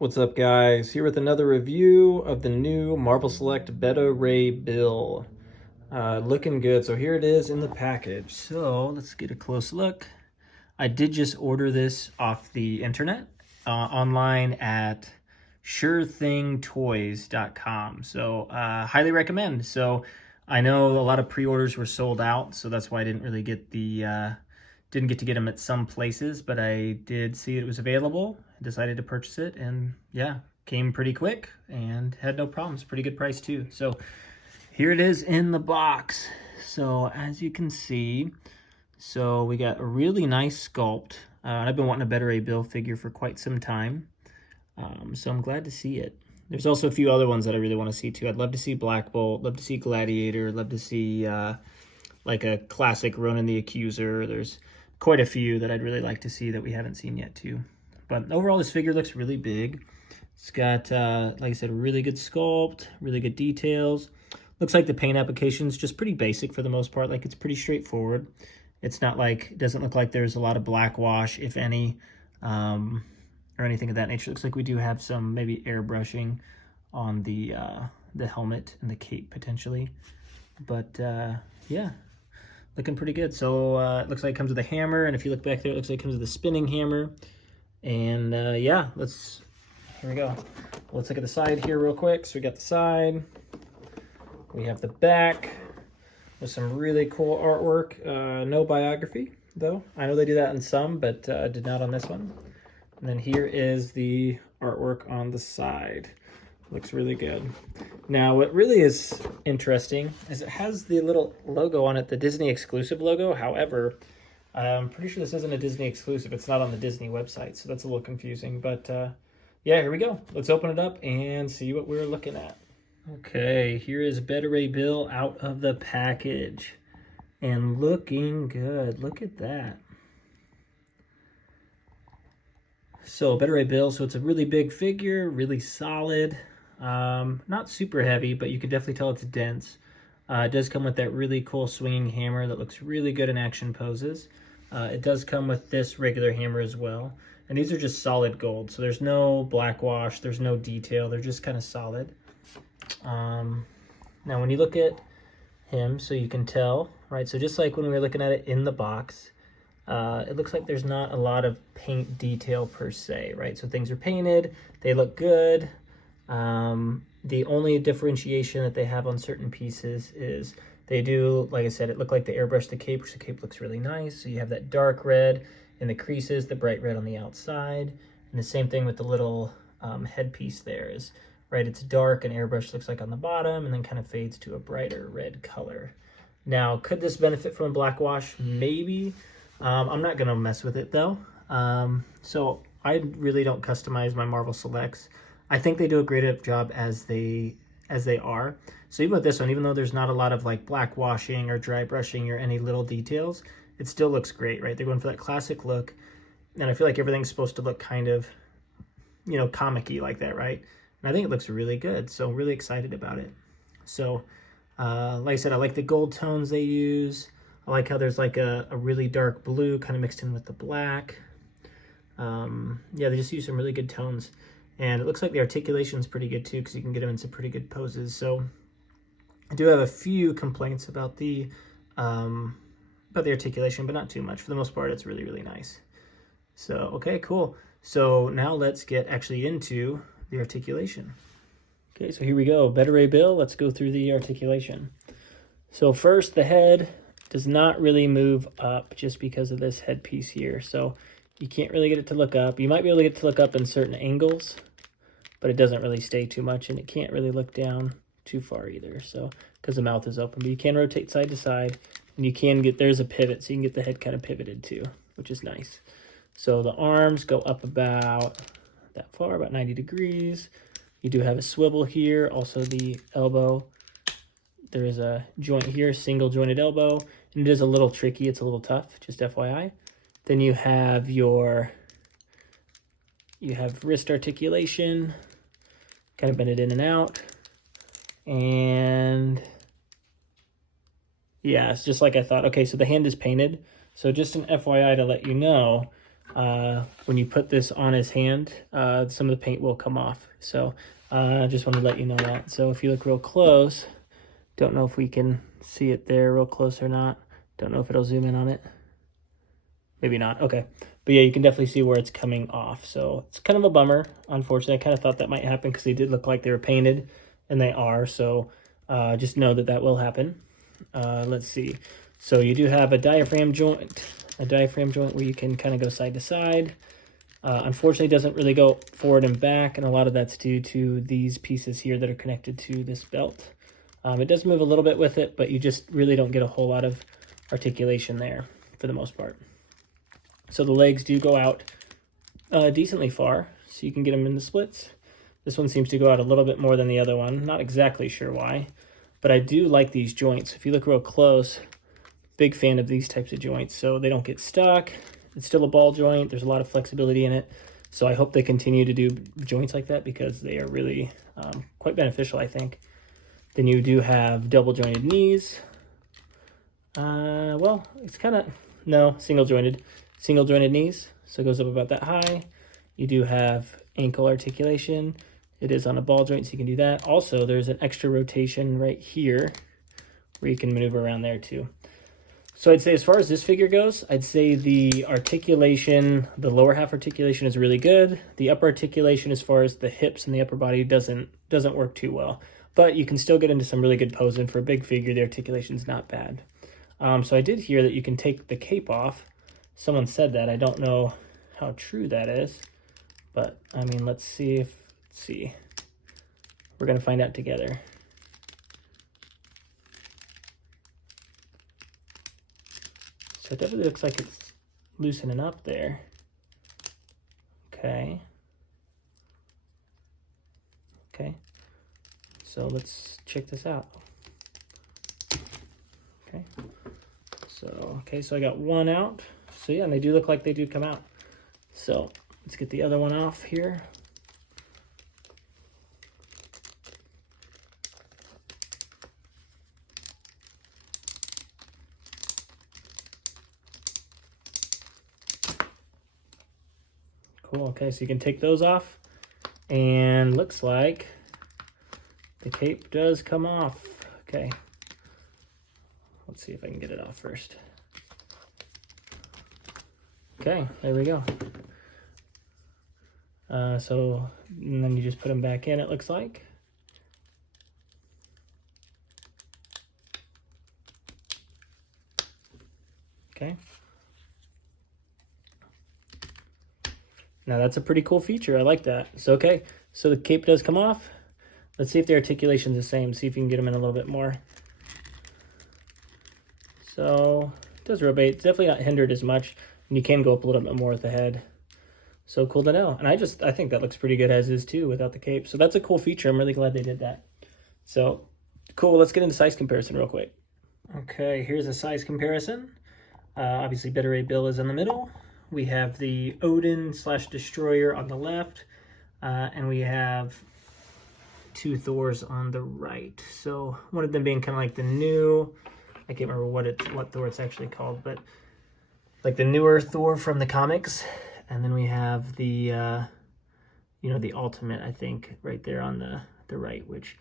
What's up, guys? Here with another review of the new Marvel Select Beta Ray Bill. Looking good. So here it is in the package. So let's get a close look. I did just order this off the internet, online at surethingtoys.com. So highly recommend. So I know a lot of pre-orders were sold out, so that's why I didn't really get the didn't get to get them at some places, but I did see it was available. I decided to purchase it, and yeah, came pretty quick and had no problems. Pretty good price too. So here it is in the box. So as you can see, so we got a really nice sculpt. I've been wanting a Better A Bill figure for quite some time. So I'm glad to see it. There's also a few other ones that I really want to see too. I'd love to see Black Bolt, love to see Gladiator, love to see like a classic Ronan the Accuser. There's quite a few that I'd really like to see that we haven't seen yet too. But overall, this figure looks really big. It's got, like I said, really good sculpt, really good details. Looks like the paint application is just pretty basic for the most part. Like, it's pretty straightforward. It's not like, it doesn't look like there's a lot of black wash, if any, or anything of that nature. It looks like we do have some maybe airbrushing on the helmet and the cape potentially. But yeah, looking pretty good. So it looks like it comes with a hammer, and if you look back there, it looks like it comes with a spinning hammer. And yeah, here we go. Let's look at the side here real quick. So we got the side, we have the back with some really cool artwork. No biography though. I know they do that in some, but did not on this one. And then here is the artwork on the side. Looks really good. Now, what really is interesting is it has the little logo on it, the Disney exclusive logo. However, I'm pretty sure this isn't a Disney exclusive. It's not on the Disney website, so that's a little confusing. But yeah, here we go. Let's open it up and see what we're looking at. Okay, here is Better A Bill out of the package. And looking good. Look at that. So Better A Bill, so it's a really big figure, really solid. Not super heavy, but you can definitely tell it's dense. It does come with that really cool swinging hammer that looks really good in action poses. It does come with this regular hammer as well. And these are just solid gold, so there's no black wash, there's no detail, they're just kind of solid. Now when you look at him, so you can tell, right, so just like when we were looking at it in the box, it looks like there's not a lot of paint detail per se, right? So things are painted, they look good. The only differentiation that they have on certain pieces is they do, like I said, it looked like they airbrushed the cape, which the cape looks really nice. So you have that dark red in the creases, the bright red on the outside. And the same thing with the little headpiece there is, right, it's dark and airbrush looks like on the bottom and then kind of fades to a brighter red color. Now, could this benefit from a black wash? Maybe. I'm not gonna mess with it though. So I really don't customize my Marvel Selects. I think they do a great job as they are. So even with this one, even though there's not a lot of like black washing or dry brushing or any little details, it still looks great, right? They're going for that classic look. And I feel like everything's supposed to look kind of, you know, comic-y like that, right? And I think it looks really good. So I'm really excited about it. So like I said, I like the gold tones they use. I like how there's like a really dark blue kind of mixed in with the black. Yeah, they just use some really good tones. And it looks like the articulation is pretty good too, because you can get them in some pretty good poses. So I do have a few complaints about the articulation, but not too much. For the most part, it's really, really nice. So, okay, cool. So now let's get actually into the articulation. Okay, so here we go. Better A Bill, let's go through the articulation. So first, the head does not really move up just because of this headpiece here. So you can't really get it to look up. You might be able to get it to look up in certain angles, but it doesn't really stay too much, and it can't really look down too far either, so because the mouth is open. But you can rotate side to side, and you can get, there's a pivot, so you can get the head kind of pivoted too, which is nice. So the arms go up about that far, about 90 degrees. You do have a swivel here, also the elbow. There is a joint here, single jointed elbow, and it is a little tricky, it's a little tough, just FYI. Then you have wrist articulation, kind of bend it in and out. And yeah, it's just like I thought. Okay, so the hand is painted. So just an FYI to let you know, when you put this on his hand, some of the paint will come off. So I just want to let you know that. So if you look real close, don't know if we can see it there real close or not. Don't know if it'll zoom in on it. Maybe not. Okay. But yeah, you can definitely see where it's coming off. So it's kind of a bummer. Unfortunately, I kind of thought that might happen because they did look like they were painted, and they are. So just know that that will happen. Let's see. So you do have a diaphragm joint where you can kind of go side to side. Unfortunately, it doesn't really go forward and back, and a lot of that's due to these pieces here that are connected to this belt. It does move a little bit with it, but you just really don't get a whole lot of articulation there for the most part. So the legs do go out decently far, so you can get them in the splits. This one seems to go out a little bit more than the other one. Not exactly sure why, but I do like these joints. If you look real close, big fan of these types of joints, so they don't get stuck. It's still a ball joint. There's a lot of flexibility in it. So I hope they continue to do joints like that because they are really quite beneficial, I think. Then you do have double jointed knees. Well, it's kind of, no, single jointed knees. So it goes up about that high. You do have ankle articulation. It is on a ball joint, so you can do that. Also, there's an extra rotation right here where you can maneuver around there too. So I'd say as far as this figure goes, I'd say the articulation, the lower half articulation is really good. The upper articulation as far as the hips and the upper body doesn't work too well. But you can still get into some really good posing. For a big figure, the articulation's not bad. So I did hear that you can take the cape off. Someone said that. I don't know how true that is. But, I mean, let's see. We're going to find out together. So it definitely looks like it's loosening up there. Okay. So let's check this out. So I got one out. So yeah, and they do look like they do come out. So let's get the other one off here. Cool, okay, so you can take those off. And looks like the cape does come off. Okay. Let's see if I can get it off first. Okay, there we go. So and then you just put them back in, it looks like. Okay. Now that's a pretty cool feature. I like that. So okay, so the cape does come off. Let's see if the articulation's the same. See if you can get them in a little bit more. So it does rotate. It's definitely not hindered as much, and you can go up a little bit more with the head. So cool to know. And I think that looks pretty good as is too without the cape. So that's a cool feature. I'm really glad they did that. So cool. Let's get into size comparison real quick. Okay, here's a size comparison. Obviously, Better Ray Bill is in the middle. We have the Odin/Destroyer on the left, and we have two Thors on the right. So one of them being kind of like the new, I can't remember what Thor it's actually called, but like the newer Thor from the comics. And then we have the, the Ultimate, I think, right there on the right, which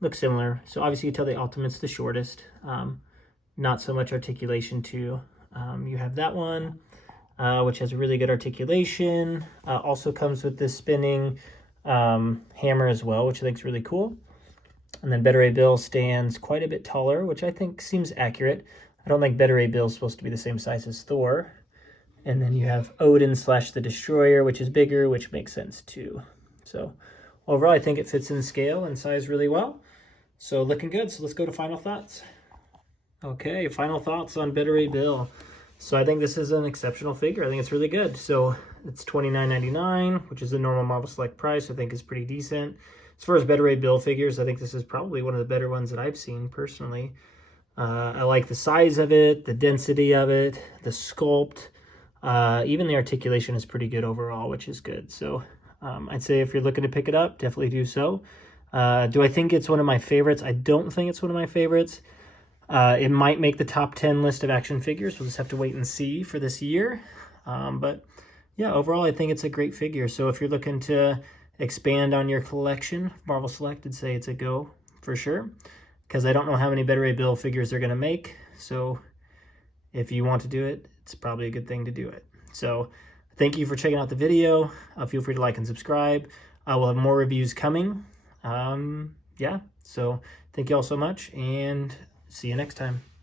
looks similar. So obviously you tell the Ultimate's the shortest. Not so much articulation too. You have that one, which has really good articulation. Also comes with this spinning hammer as well, which I think is really cool. And then Better Ray Bill stands quite a bit taller, which I think seems accurate. I don't think Better Ray Bill is supposed to be the same size as Thor. And then you have Odin/the Destroyer, which is bigger, which makes sense too. So overall, I think it fits in scale and size really well. So looking good. So let's go to final thoughts. Okay, final thoughts on Better Ray Bill. So I think this is an exceptional figure. I think it's really good. So it's $29.99, which is the normal Marvel Select price. I think is pretty decent. As far as Better Ray Bill figures, I think this is probably one of the better ones that I've seen personally. I like the size of it, the density of it, the sculpt. Even the articulation is pretty good overall, which is good. So I'd say if you're looking to pick it up, definitely do so. Do I think it's one of my favorites? I don't think it's one of my favorites. It might make the top 10 list of action figures. We'll just have to wait and see for this year. But yeah, overall, I think it's a great figure. So if you're looking to expand on your collection, Marvel Select, I'd say it's a go for sure, because I don't know how many Better Bill figures they're going to make. So if you want to do it, it's probably a good thing to do it. So thank you for checking out the video. Feel free to like and subscribe. I will have more reviews coming. Yeah, so thank you all so much, and see you next time.